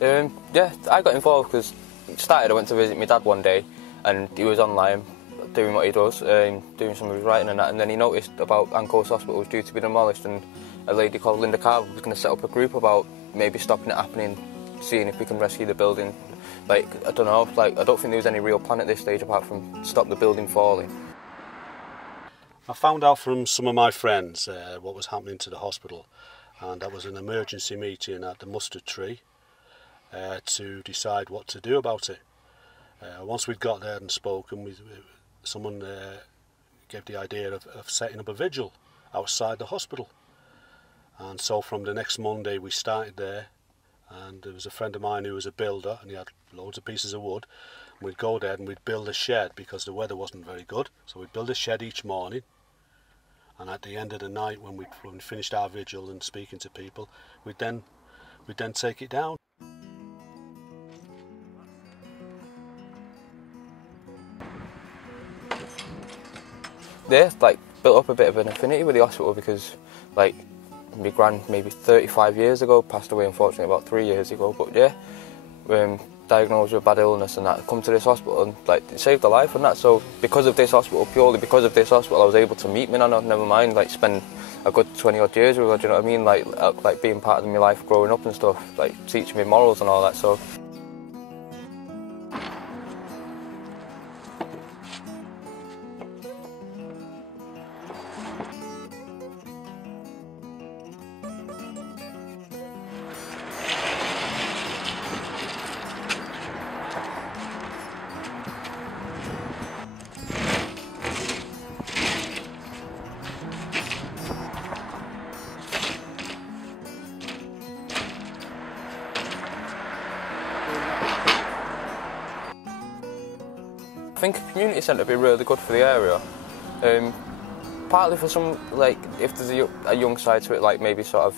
Yeah, I got involved because I went to visit my dad one day, and he was online doing what he does, doing some of his writing and that, and then he noticed about Ancoats Hospital was due to be demolished, and a lady called Linda Carver was going to set up a group about maybe stopping it happening, seeing if we can rescue the building. Like, I don't know, like, I don't think there was any real plan at this stage apart from stop the building falling. I found out from some of my friends what was happening to the hospital, and that was an emergency meeting at the Mustard Tree to decide what to do about it. Once we'd got there and spoken, someone gave the idea of setting up a vigil outside the hospital. And so from the next Monday we started there, and there was a friend of mine who was a builder, and he had loads of pieces of wood. And we'd go there and we'd build a shed because the weather wasn't very good. So we'd build a shed each morning, and at the end of the night when we finished our vigil and speaking to people, we'd then take it down. Yeah, like, built up a bit of an affinity with the hospital because, like, my gran maybe 35 years ago passed away, unfortunately about 3 years ago, but yeah, diagnosed with a bad illness and that, come to this hospital and like it saved her life and that. So because of this hospital, purely because of this hospital, I was able to meet my nana, never mind like spend a good 20 odd years with her, do you know what I mean, like being part of my life growing up and stuff, like teaching me morals and all that. So I think a community centre would be really good for the area. Partly for some, like, if there's a young side to it, like maybe sort of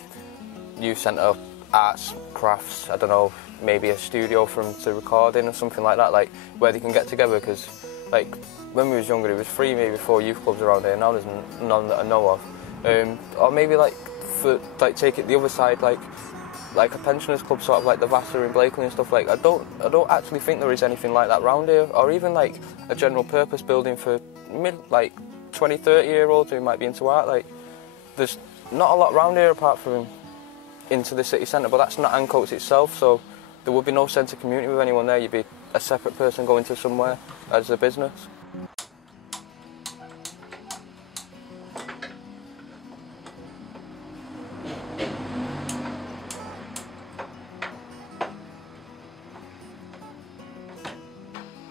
youth centre, arts, crafts, I don't know, maybe a studio for them to record in or something like that, like where they can get together, because like when we was younger it was 3, maybe 4 youth clubs around here, now there's none that I know of. Or maybe like take it the other side, like a pensioners club, sort of like the Vassar in Blakely and stuff. Like I don't actually think there is anything like that round here, or even like a general purpose building for 20-30 year olds who might be into art. Like there's not a lot round here apart from into the city centre, but that's not Ancoats itself, so there would be no sense of community with anyone there. You'd be a separate person going to somewhere as a business.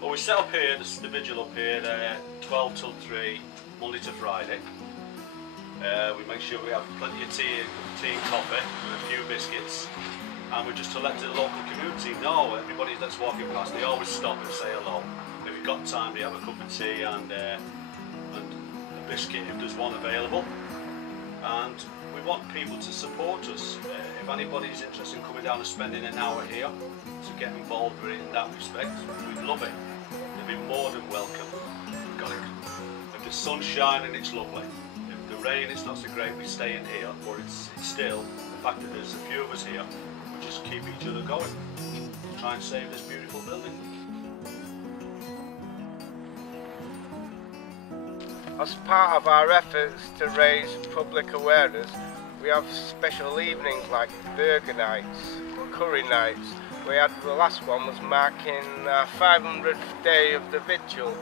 Well, we set up here, the vigil up here, 12 till 3, Monday to Friday. We make sure we have plenty of tea and coffee with a few biscuits, and we're just to let the local community know, everybody that's walking past, they always stop and say hello. If you've got time, they have a cup of tea and a biscuit if there's one available. And we want people to support us. If anybody's interested in coming down and spending an hour here to get involved with it in that respect, we'd love it. They'd be more than welcome. If the sun's shining, it's lovely. If the rain, it's not so great, we stay in here, but it's still, the fact that there's a few of us here, we just keep each other going. Try and save this beautiful building. As part of our efforts to raise public awareness, we have special evenings like burger nights, curry nights. The last one was marking our 500th day of the vigil.